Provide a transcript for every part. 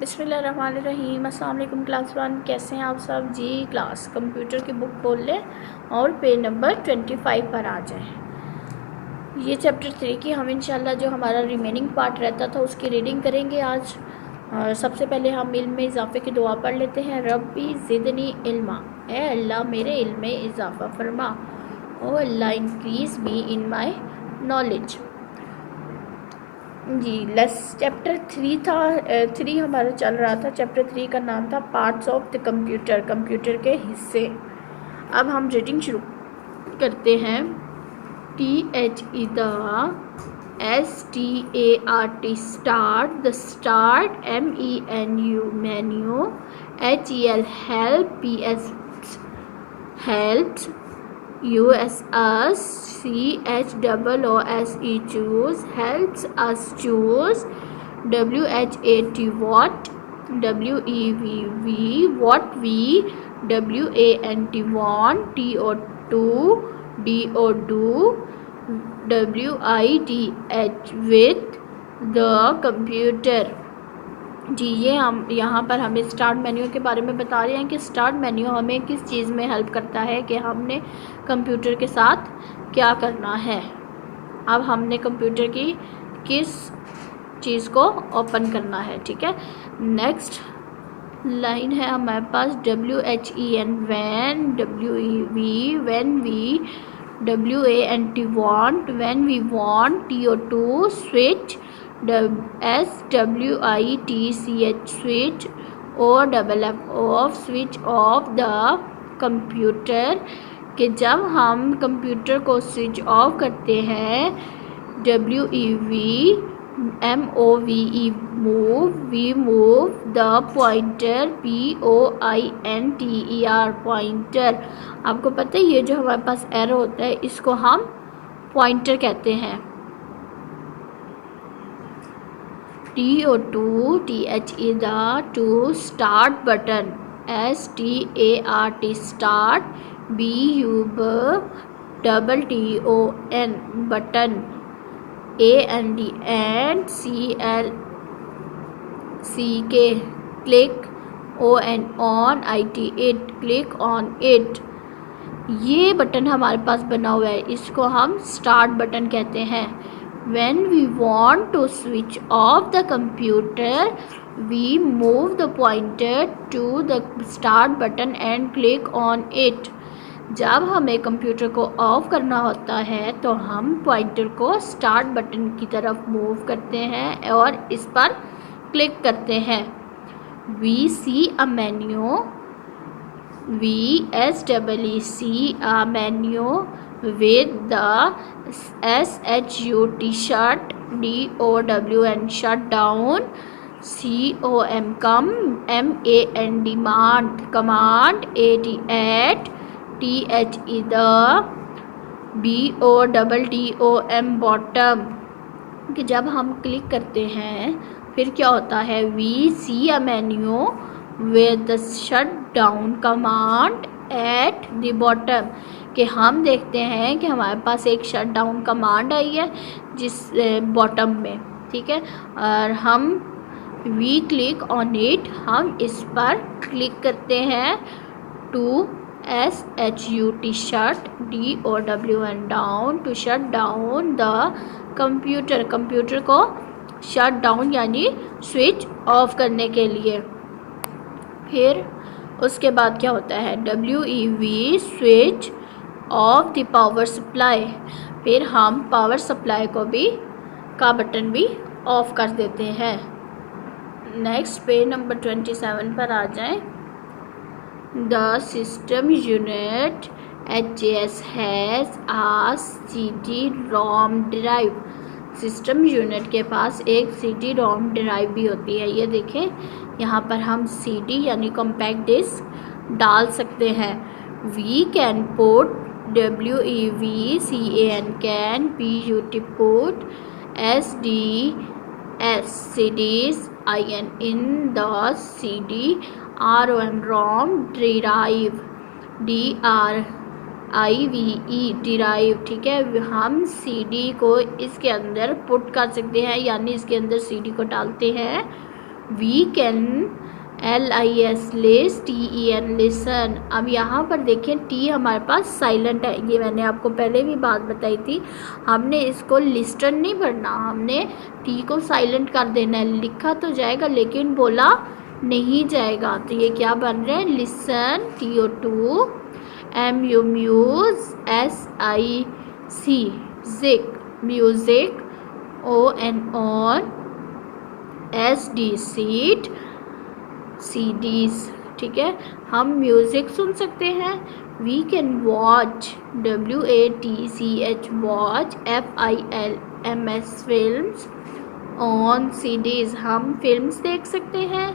बिस्मिल्लाहिर्रहमानिर्रहीम। अस्सलाम वालेकुम क्लास 1, कैसे हैं आप सब जी। क्लास कंप्यूटर की बुक खोल लें और पेज नंबर 25 पर आ जाएं। ये चैप्टर 3 की हम इंशाल्लाह जो हमारा रिमेनिंग पार्ट रहता था उसकी रीडिंग करेंगे आज। और सबसे पहले हम इल्म में इजाफे की दुआ पढ़ लेते हैं। रब्बी ज़िदनी इल्मा, ए अल्लाह मेरे इल्म में इजाफ़ा फरमा। O Allah increase me in my knowledge. जी लेस चैप्टर 3 था। 3 हमारा चल रहा था। चैप्टर 3 का नाम था parts of the computer, computer के हिस्से। अब हम रीडिंग शुरू करते हैं। THE start, the start, MENU menu, HEL help, PS helps, US us, CHOOSE choose, helps us choose, WHAT what, WEV what we, WANT want, TO2 DO do, WITH with the computer। जी ये हम यहाँ पर हमें start menu के बारे में बता रहे हैं कि स्टार्ट मेन्यू हमें किस चीज़ में हेल्प करता है कि हमने कंप्यूटर के साथ क्या करना है। अब हमने कंप्यूटर की किस चीज़ को ओपन करना है, ठीक है। नेक्स्ट लाइन है हमारे पास WHEN when, WEV when we, WANT want when we want, TO2 switch, SWITCH switch, OFF off switch off the computer कि जब हम कंप्यूटर को स्विच ऑफ करते हैं। WEV MOVE move, we move the pointer, POINTER pointer. आपको पता है ये जो हमारे पास एरो होता है इसको हम पॉइंटर कहते हैं। TO2 THE the two start button, START start, BUTTON button, AND and, CLCK click, ON on, IT it click on it. ये बटन हमारे पास बना हुआ है, इसको हम स्टार्ट बटन कहते हैं। When we want to switch off the computer, we move the pointer to the start button and click on it। जब हमें कंप्यूटर को ऑफ करना होता है तो हम पॉइंटर को स्टार्ट बटन की तरफ मूव करते हैं और इस पर क्लिक करते हैं। We see a menu, VSEEC a menu with the SHUT shut, DOWN shut down, COM come, MAN demand command, AT at, THE the, BOTTOM bottom। कि जब हम क्लिक करते हैं फिर क्या होता है, we see a menu with the shut down command at the bottom कि हम देखते हैं कि हमारे पास एक शट डाउन कमांड आई है जिस बॉटम में, ठीक है। और हम वी क्लिक ऑन इट, हम इस पर क्लिक करते हैं। To SHUT shut, DOWN down, to shut down the computer, computer को शट डाउन यानी स्विच ऑफ करने के लिए। फिर उसके बाद क्या होता है, WEV switch off the power supply. फिर हम पावर सप्लाई को भी का बटन भी ऑफ कर देते हैं। नेक्स्ट पेज नंबर 27 पर आ जाएं। The system unit HAS has a CD-ROM drive. System unit के पास एक CD-ROM ड्राइव भी होती है। ये देखें यहाँ पर हम CD यानी कॉम्पैक्ट डिस्क डाल सकते हैं। We can put, WEV CAN can, PUT put, CDs IN in the CD, ROM ROM drive, DRIVE drive, ठीक है। हम CD को इसके अंदर पुट कर सकते हैं यानी इसके अंदर CD को डालते हैं we can LIS list, TEN listen. अब यहाँ पर देखें टी हमारे पास साइलेंट है, ये मैंने आपको पहले भी बात बताई थी। हमने इसको लिस्टन नहीं पढ़ना, हमने टी को साइलेंट कर देना है। लिखा तो जाएगा लेकिन बोला नहीं जाएगा। तो ये क्या बन रहा है, लिसन TO2, MU म्यूज, SIC जिक म्यूजिक, ON SD सीट, CDs। ठीक है, हम म्यूज़िक सुन सकते हैं। We can watch, WATCH watch, FILMS films, on CDs हम फिल्म्स देख सकते हैं।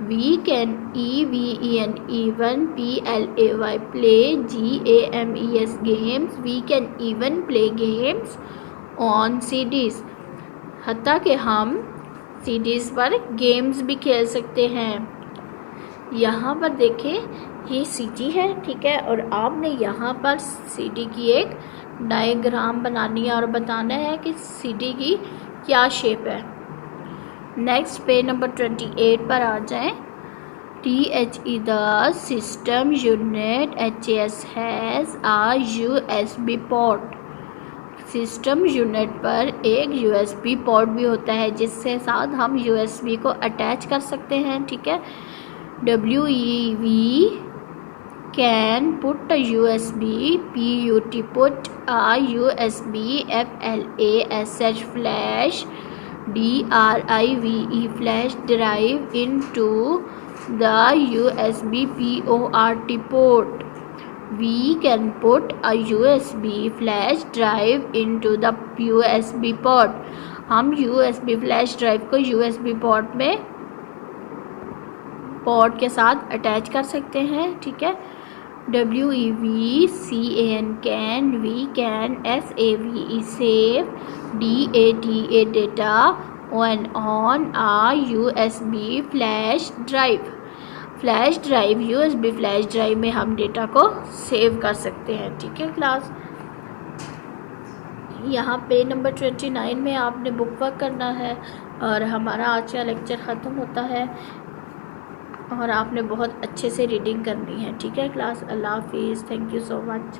We can EVEN even, PLAY play, GAMES games, we can even play games on CDs। हत्ता कि हम CDs पर गेम्स भी खेल सकते हैं। यहाँ पर देखें ये CD है, ठीक है, और आपने यहाँ पर CD की एक डायग्राम बनानी है और बताना है कि CD की क्या शेप है। नेक्स्ट पेज नंबर 28 पर आ जाएं। THE the system unit HAS has a USB port. System unit पर एक USB पोर्ट भी होता है जिससे साथ हम USB को अटैच कर सकते हैं। ठीक है, WEV can put a USB, PUT put a USB, FLASH flash, DRIVE flash drive into the USB PORT port. We can put a USB flash drive into the USB port. हम USB flash drive को USB port में port के साथ attach कर सकते हैं। ठीक है, WEV CAN can, we can, SAVE save, DATA data, on a USB flash drive. Flash drive, USB flash drive में हम डेटा को सेव कर सकते हैं। ठीक है क्लास, यहाँ पे नंबर 29 में आपने बुक वर्क करना है और हमारा आज का लेक्चर ख़त्म होता है और आपने बहुत अच्छे से रीडिंग करनी है। ठीक है क्लास, अल्लाह हाफिज़, थैंक यू सो मच।